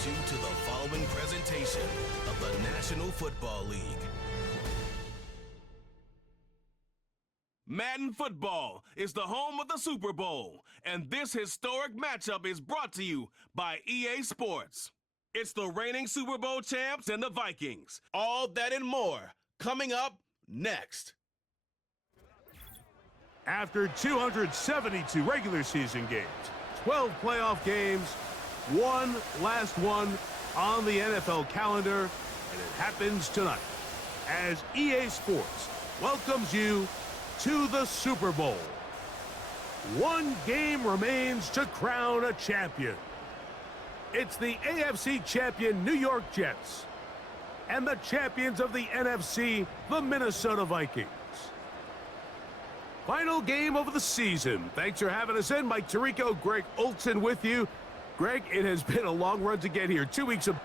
welcomes you to the following presentation of the National Football League. Madden Football is the home of the Super Bowl, and this historic matchup is brought to you by EA Sports. It's the reigning Super Bowl champs and the Vikings. All that and more coming up next. After 272 regular season games, 12 playoff games, one last one on the NFL calendar, and it happens tonight as EA Sports welcomes you to the Super Bowl. One game remains to crown a champion. It's the AFC champion New York Jets and the champions of the NFC, the Minnesota Vikings. Final game of the season. Thanks for having us in. Mike Tirico, Greg Olson with you. Greg, it has been a long run to get here. 2 weeks of...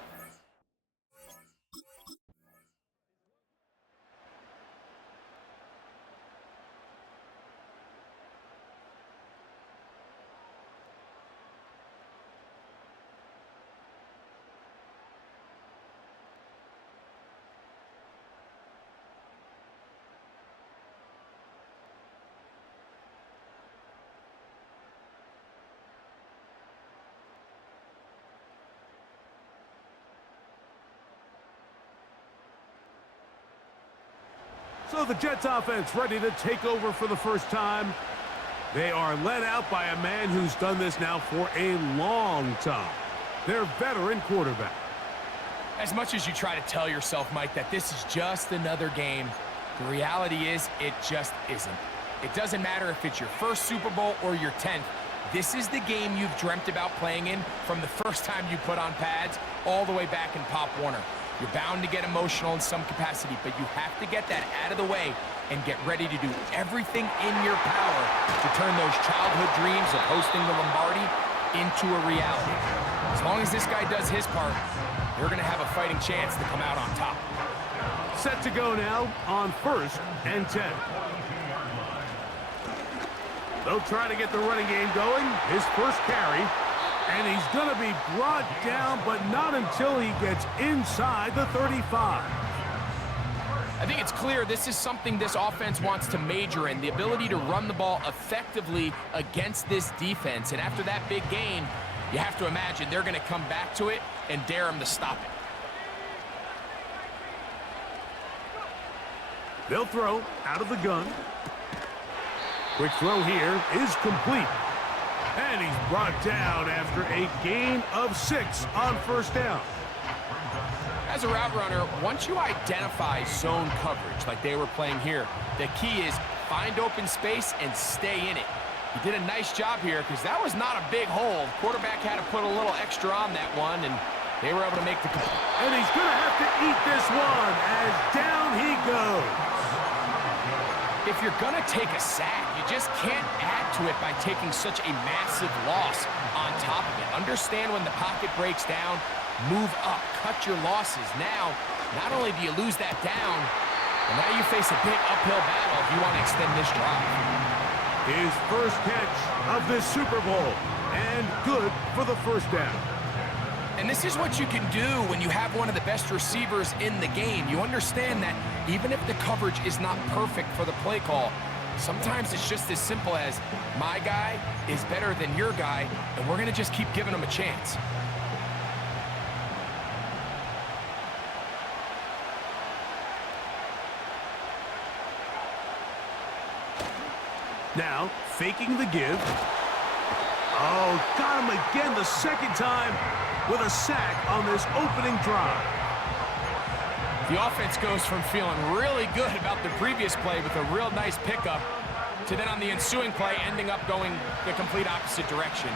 So the Jets offense ready to take over for the first time. They are led out by a man who's done this now for a long time. Their veteran quarterback. As much as you try to tell yourself, Mike, that this is just another game, the reality is it just isn't. It doesn't matter if it's your first Super Bowl or your 10th. This is the game you've dreamt about playing in from the first time you put on pads all the way back in Pop Warner. You're bound to get emotional in some capacity, but you have to get that out of the way and get ready to do everything in your power to turn those childhood dreams of hosting the Lombardi into a reality. As long as this guy does his part, they're going to have a fighting chance to come out on top. Set to go now on 1st and 10. They'll try to get the running game going. His first carry. And he's going to be brought down, but not until he gets inside the 35. I think it's clear this is something this offense wants to major in, the ability to run the ball effectively against this defense. And after that big gain, you have to imagine they're going to come back to it and dare him to stop it. They'll throw out of the gun. Quick throw here is complete. And he's brought down after a gain of 6 on first down. As a route runner, once you identify zone coverage like they were playing here, the key is find open space and stay in it. He did a nice job here because that was not a big hole. The quarterback had to put a little extra on that one, and they were able to make the... And he's going to have to eat this one as down he goes. If you're going to take a sack, you just can't add to it by taking such a massive loss on top of it. Understand when the pocket breaks down, move up, cut your losses. Now, not only do you lose that down, but now you face a big uphill battle if you want to extend this drive. His first catch of this Super Bowl, and good for the first down. And this is what you can do when you have one of the best receivers in the game. You understand that even if the coverage is not perfect for the play call, sometimes it's just as simple as my guy is better than your guy, and we're going to just keep giving him a chance. Now, faking the give. Oh, got him again the second time with a sack on this opening drive. The offense goes from feeling really good about the previous play with a real nice pickup to then on the ensuing play ending up going the complete opposite direction.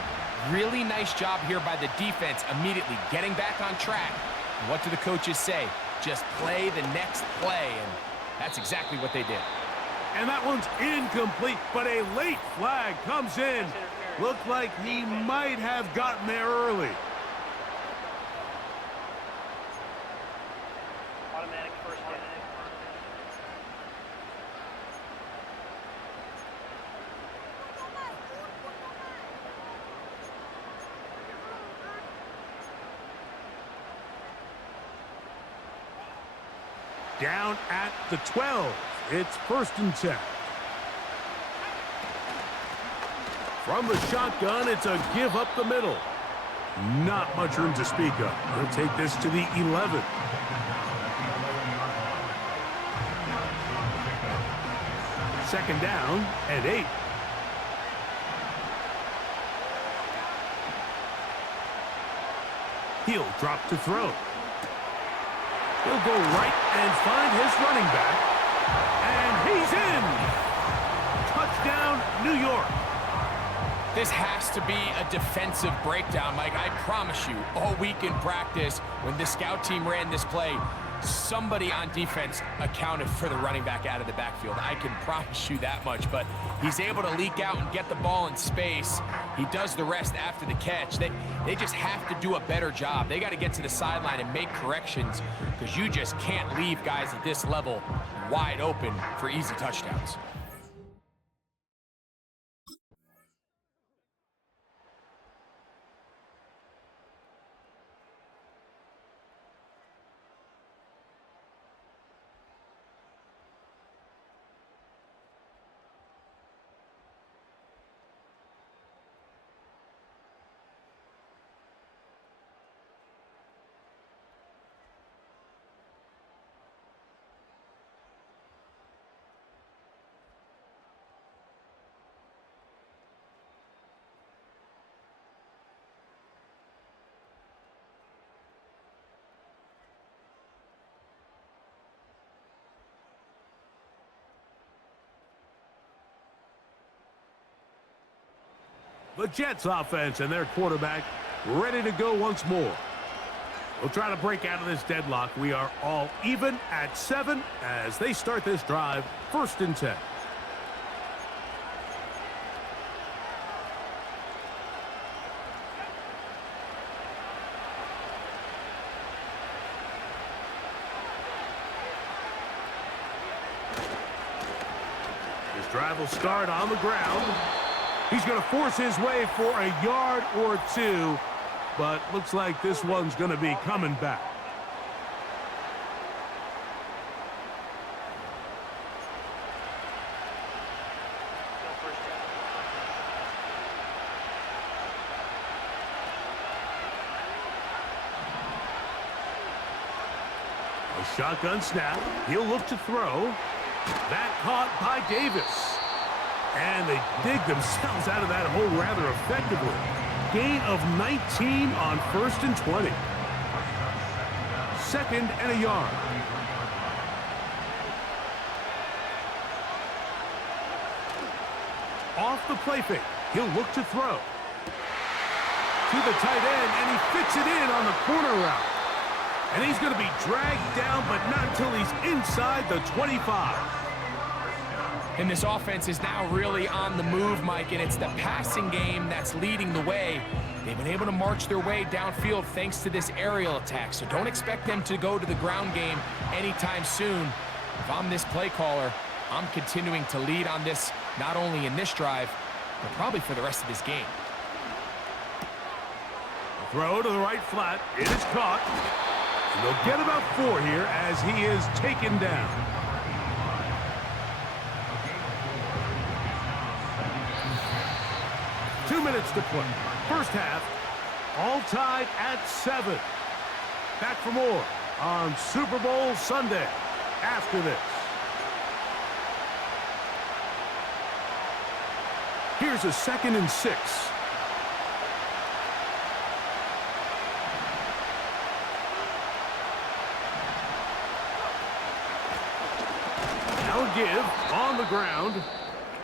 Really nice job here by the defense immediately getting back on track. And what do the coaches say? Just play the next play, and that's exactly what they did. And that one's incomplete, but a late flag comes in. Looked like he might have gotten there early. Automatic first down. Down at the 12. It's 1st and 10. From the shotgun, it's a give up the middle. Not much room to speak of. They'll take this to the 11. Second down and 8. He'll drop to throw. He'll go right and find his running back. And he's in! Touchdown, New York. This has to be a defensive breakdown, Mike. I promise you, all week in practice, when the scout team ran this play, somebody on defense accounted for the running back out of the backfield. I can promise you that much, but he's able to leak out and get the ball in space. He does the rest after the catch. They just have to do a better job. They got to get to the sideline and make corrections because you just can't leave guys at this level wide open for easy touchdowns. The Jets offense and their quarterback ready to go once more. We'll try to break out of this deadlock. We are all even at 7 as they start this drive, 1st and 10. This drive will start on the ground. He's going to force his way for a yard or 2, but looks like this one's going to be coming back. A shotgun snap. He'll look to throw. That caught by Davis. And they dig themselves out of that hole rather effectively. Gain of 19 on 1st and 20. 2nd and a yard. Off the play fake. He'll look to throw. To the tight end, and he fits it in on the corner route. And he's going to be dragged down, but not until he's inside the 25. And this offense is now really on the move, Mike, and it's the passing game that's leading the way. They've been able to march their way downfield thanks to this aerial attack, so don't expect them to go to the ground game anytime soon. If I'm this play caller, I'm continuing to lead on this, not only in this drive, but probably for the rest of this game. Throw to the right flat. It is caught. And they'll get about 4 here as he is taken down. Two minutes to play. First half, all tied at 7. Back for more on Super Bowl Sunday after this. Here's a 2nd and 6. Now a give on the ground.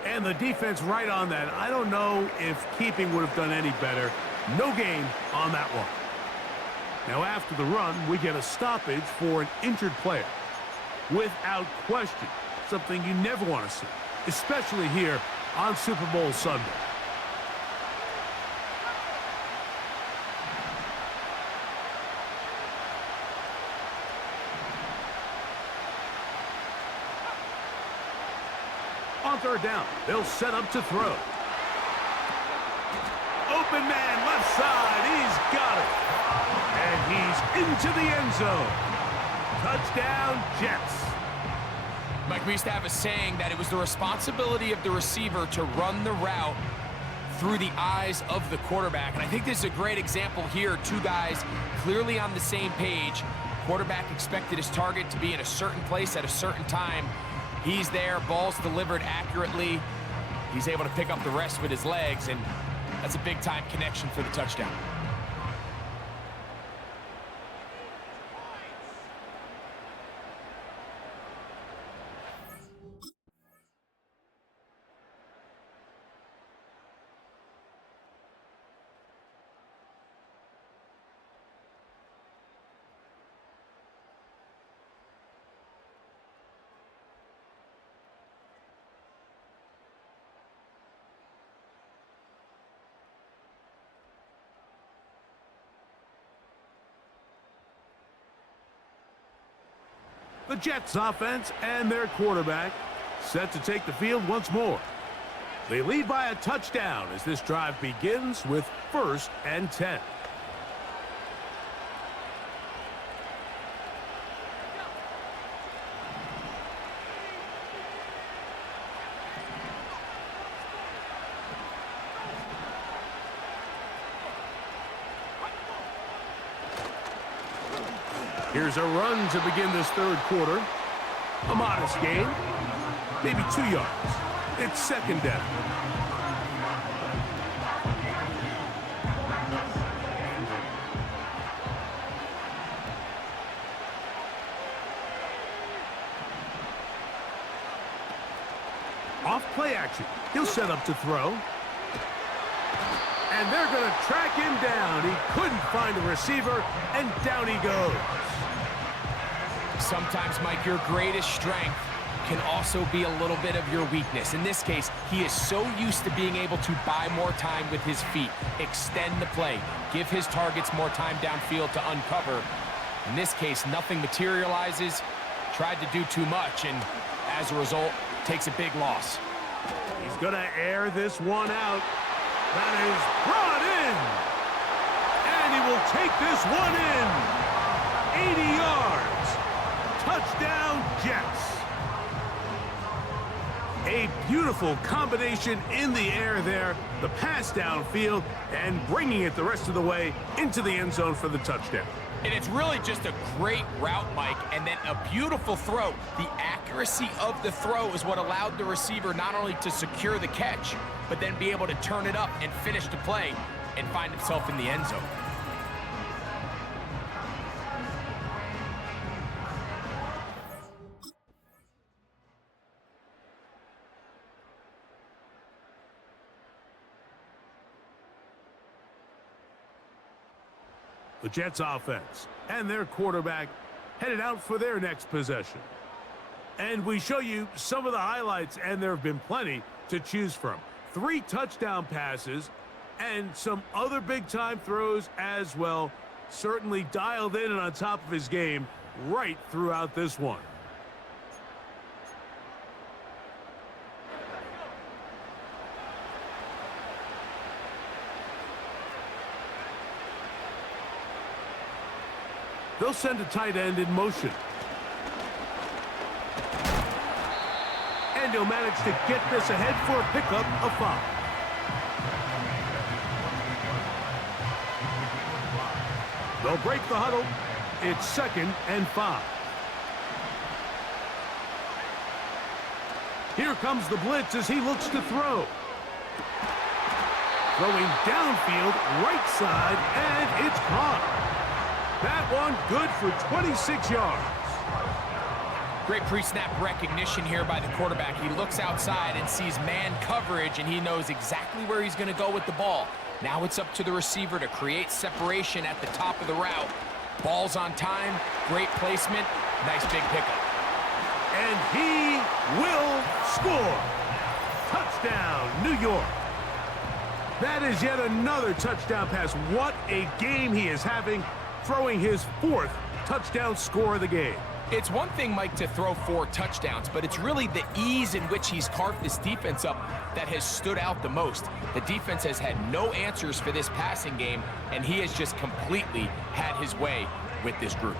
And the defense right on that. I don't know if keeping would have done any better. No gain on that one. Now after the run, we get a stoppage for an injured player. Without question, something you never want to see, especially here on Super Bowl Sunday. On 3rd down, they'll set up to throw. Open man, left side, he's got it. And he's into the end zone. Touchdown, Jets. Mike, we used to have a saying that it was the responsibility of the receiver to run the route through the eyes of the quarterback. And I think this is a great example here. Two guys clearly on the same page. Quarterback expected his target to be in a certain place at a certain time. He's there, ball's delivered accurately. He's able to pick up the rest with his legs, and that's a big-time connection for the touchdown. The Jets offense and their quarterback set to take the field once more. They lead by a touchdown as this drive begins with 1st and 10. Here's a run to begin this 3rd quarter. A modest gain, maybe 2 yards. It's 2nd down. Off play action. He'll set up to throw. And they're going to track him down. He couldn't find a receiver, and down he goes. Sometimes, Mike, your greatest strength can also be a little bit of your weakness. In this case, he is so used to being able to buy more time with his feet, extend the play, give his targets more time downfield to uncover. In this case, nothing materializes, tried to do too much, and as a result, takes a big loss. He's going to air this one out. That is brought in. And he will take this one in. 80 yards. Touchdown, Jets. A beautiful combination in the air there. The pass downfield and bringing it the rest of the way into the end zone for the touchdown. And it's really just a great route, Mike, and then a beautiful throw. The accuracy of the throw is what allowed the receiver not only to secure the catch, but then be able to turn it up and finish the play and find himself in the end zone. The Jets offense and their quarterback headed out for their next possession. And we show you some of the highlights, and there have been plenty to choose from. 3 touchdown passes and some other big-time throws as well. Certainly dialed in and on top of his game right throughout this one. They'll send a tight end in motion. And he'll manage to get this ahead for a pickup of 5. They'll break the huddle. It's 2nd and 5. Here comes the blitz as he looks to throw. Throwing downfield, right side, and it's caught. That one good for 26 yards. Great pre-snap recognition here by the quarterback. He looks outside and sees man coverage, and he knows exactly where he's going to go with the ball. Now it's up to the receiver to create separation at the top of the route. Ball's on time, great placement, nice big pickup. And he will score. Touchdown, New York. That is yet another touchdown pass. What a game he is having, throwing his 4th touchdown score of the game. It's one thing, Mike, to throw 4 touchdowns, but it's really the ease in which he's carved this defense up that has stood out the most. The defense has had no answers for this passing game, and he has just completely had his way with this group.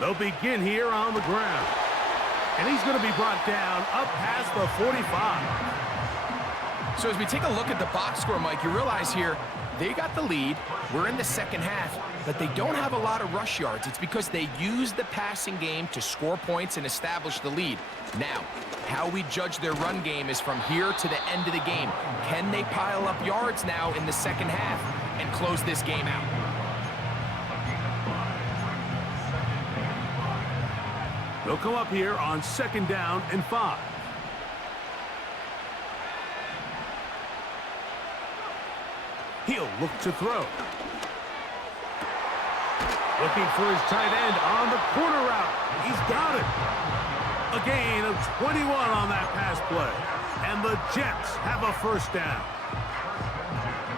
They'll begin here on the ground. And he's going to be brought down up past the 45. So as we take a look at the box score, Mike, you realize here they got the lead. We're in the second half, but they don't have a lot of rush yards. It's because they use the passing game to score points and establish the lead. Now, how we judge their run game is from here to the end of the game. Can they pile up yards now in the second half and close this game out? They'll come up here on 2nd down and 5. He'll look to throw. Looking for his tight end on the corner route. He's got it. A gain of 21 on that pass play. And the Jets have a 1st down.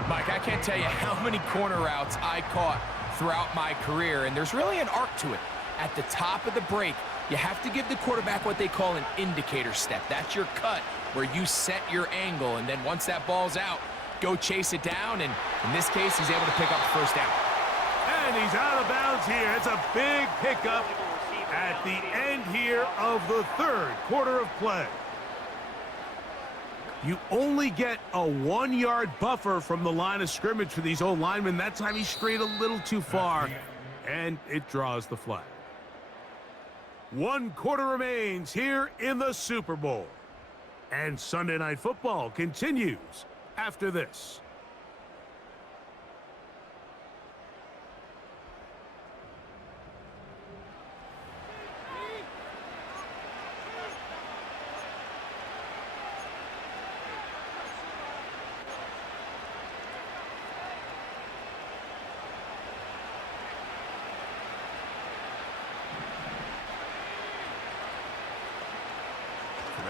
Mike, I can't tell you how many corner routes I caught throughout my career, and there's really an arc to it. At the top of the break, you have to give the quarterback what they call an indicator step. That's your cut where you set your angle, and then once that ball's out, go chase it down, and in this case, he's able to pick up the 1st down. And he's out of bounds here. It's a big pickup at the end here of the 3rd quarter of play. You only get a 1-yard buffer from the line of scrimmage for these old linemen. That time he strayed a little too far, and it draws the flag. 1 quarter remains here in the Super Bowl. And Sunday Night Football continues after this.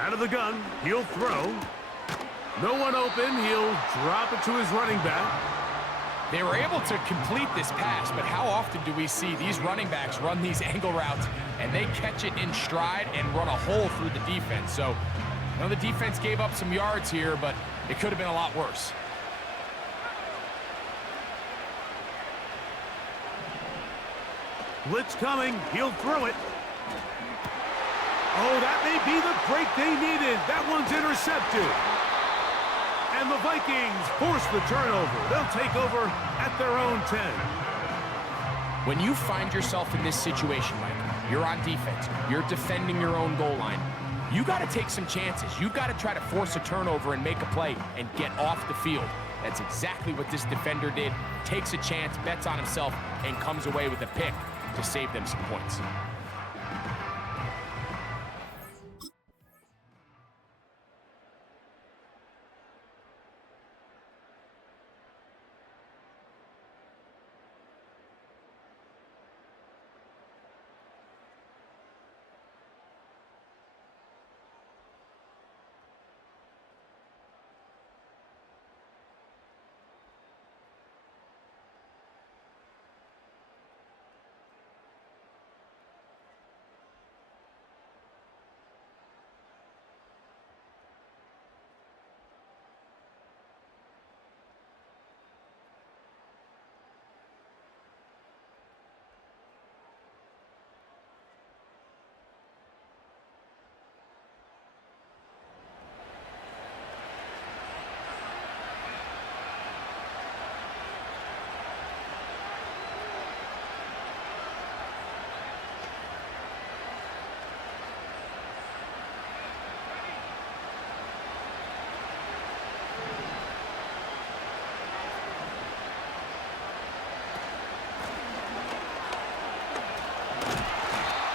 Out of the gun, he'll throw. No one open, he'll drop it to his running back. They were able to complete this pass, but how often do we see these running backs run these angle routes and they catch it in stride and run a hole through the defense? So, I know the defense gave up some yards here, but it could have been a lot worse. Blitz coming, he'll throw it. Oh, that may be the break they needed. That one's intercepted. And the Vikings force the turnover. They'll take over at their own 10. When you find yourself in this situation, Mike, you're on defense, you're defending your own goal line, you got to take some chances. You've got to try to force a turnover and make a play and get off the field. That's exactly what this defender did. Takes a chance, bets on himself, and comes away with a pick to save them some points.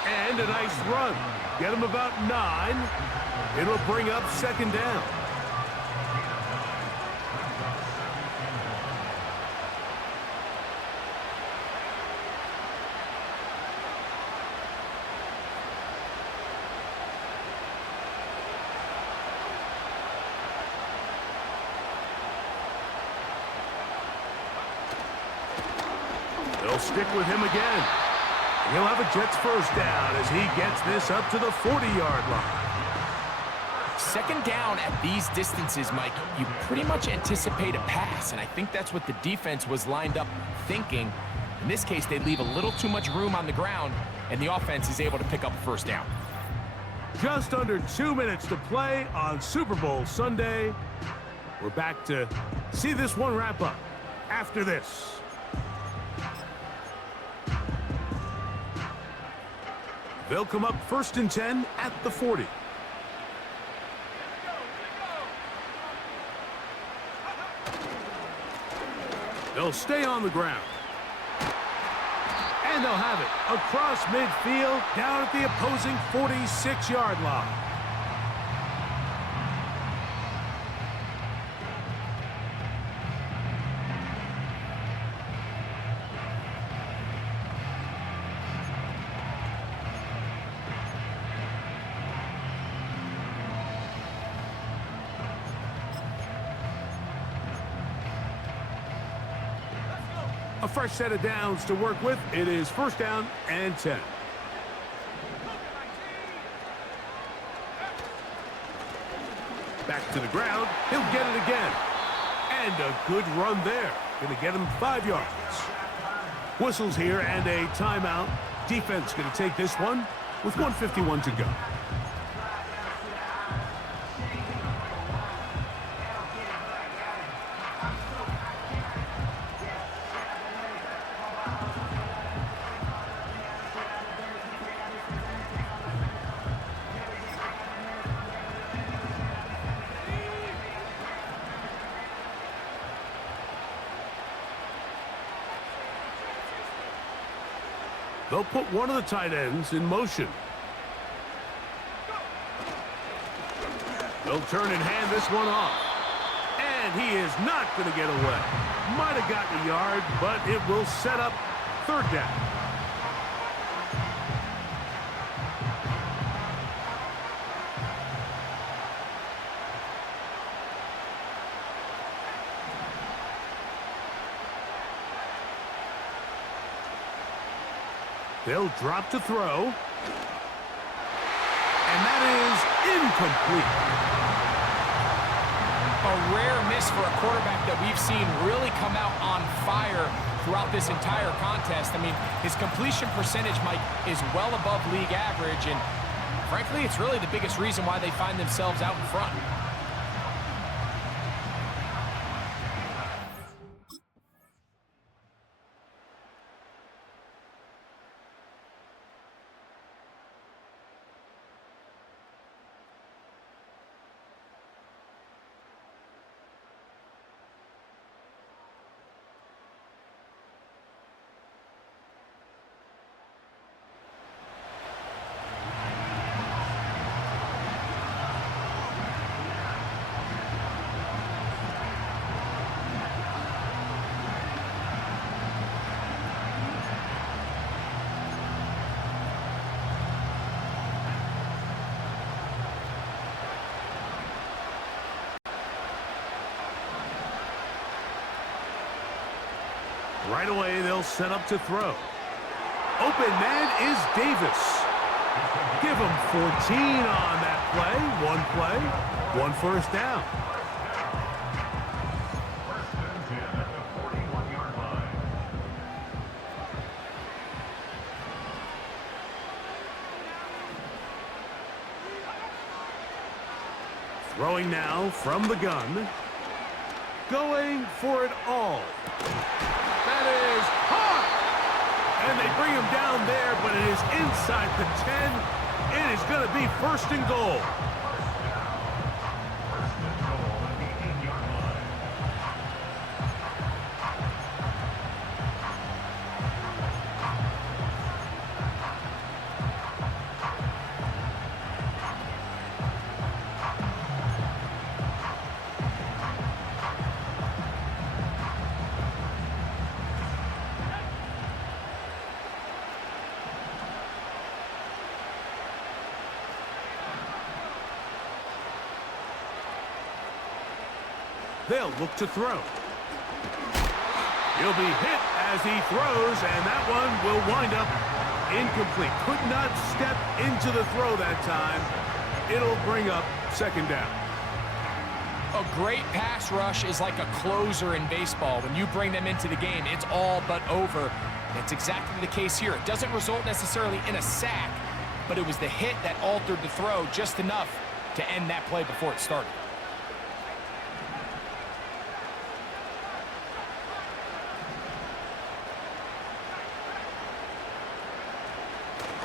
And a nice run. Get him about 9. It'll bring up 2nd down. They'll stick with him again. He'll have a Jets 1st down as he gets this up to the 40-yard line. 2nd down at these distances, Mike, you pretty much anticipate a pass, and I think that's what the defense was lined up thinking. In this case, they leave a little too much room on the ground, and the offense is able to pick up a first down. Just under 2 minutes to play on Super Bowl Sunday. We're back to see this one wrap up after this. They'll come up 1st and 10 at the 40. They'll stay on the ground. And they'll have it across midfield down at the opposing 46-yard line. A fresh set of downs to work with. It is 1st down and 10. Back to the ground. He'll get it again. And a good run there. Going to get him 5 yards. Whistles here and a timeout. Defense going to take this one with 1:51 to go. They'll put one of the tight ends in motion. They'll turn and hand this one off. And he is not going to get away. Might have gotten a yard, but it will set up 3rd down. They'll drop to throw. And that is incomplete. A rare miss for a quarterback that we've seen really come out on fire throughout this entire contest. I mean, his completion percentage, Mike, is well above league average, and frankly, it's really the biggest reason why they find themselves out in front. Right away, they'll set up to throw. Open man is Davis. Give him 14 on that play, 1 first down. Throwing now from the gun. Going for it all. That is hot! And they bring him down there, but it is inside the 10. It is going to be 1st and goal. They'll look to throw. He'll be hit as he throws, and that one will wind up incomplete. Could not step into the throw that time. It'll bring up 2nd down. A great pass rush is like a closer in baseball. When you bring them into the game, it's all but over. That's exactly the case here. It doesn't result necessarily in a sack, but it was the hit that altered the throw just enough to end that play before it started.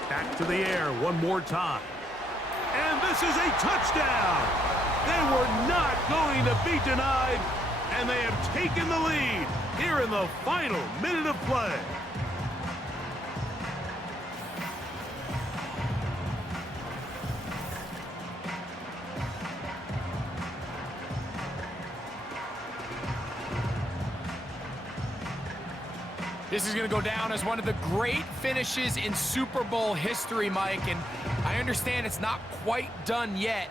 Back to the air one more time. And this is a touchdown. They were not going to be denied, and they have taken the lead here in the final minute of play. This is going to go down as one of the great finishes in Super Bowl history, Mike, and I understand it's not quite done yet,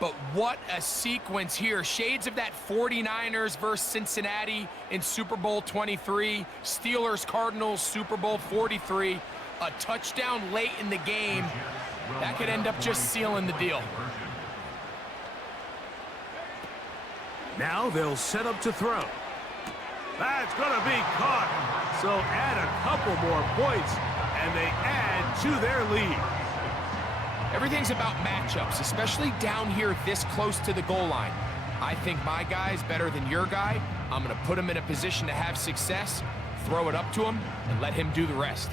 but what a sequence here. Shades of that 49ers versus Cincinnati in Super Bowl 23, Steelers-Cardinals Super Bowl 43, a touchdown late in the game. That could end up just sealing the deal. Now they'll set up to throw. That's going to be caught. So add a couple more points, and they add to their lead. Everything's about matchups, especially down here this close to the goal line. I think my guy's better than your guy. I'm going to put him in a position to have success, throw it up to him, and let him do the rest.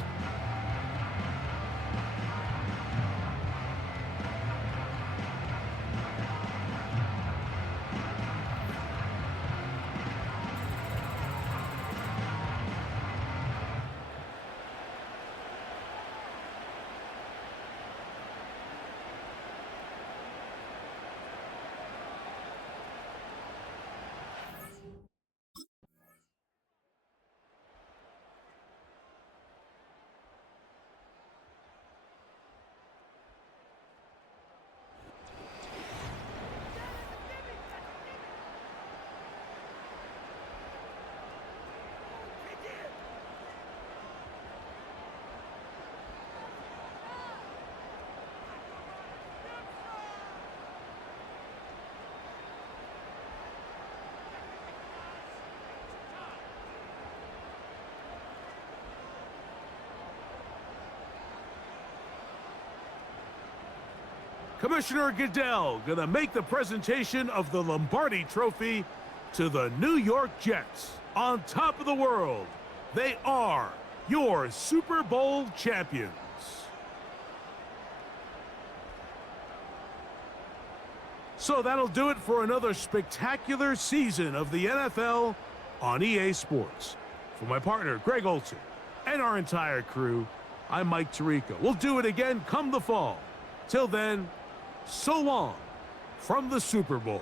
Commissioner Goodell gonna make the presentation of the Lombardi Trophy to the New York Jets. On top of the world, they are your Super Bowl champions. So that'll do it for another spectacular season of the NFL on EA Sports. For my partner, Greg Olson, and our entire crew, I'm Mike Tirico. We'll do it again come the fall. Till then, so long from the Super Bowl.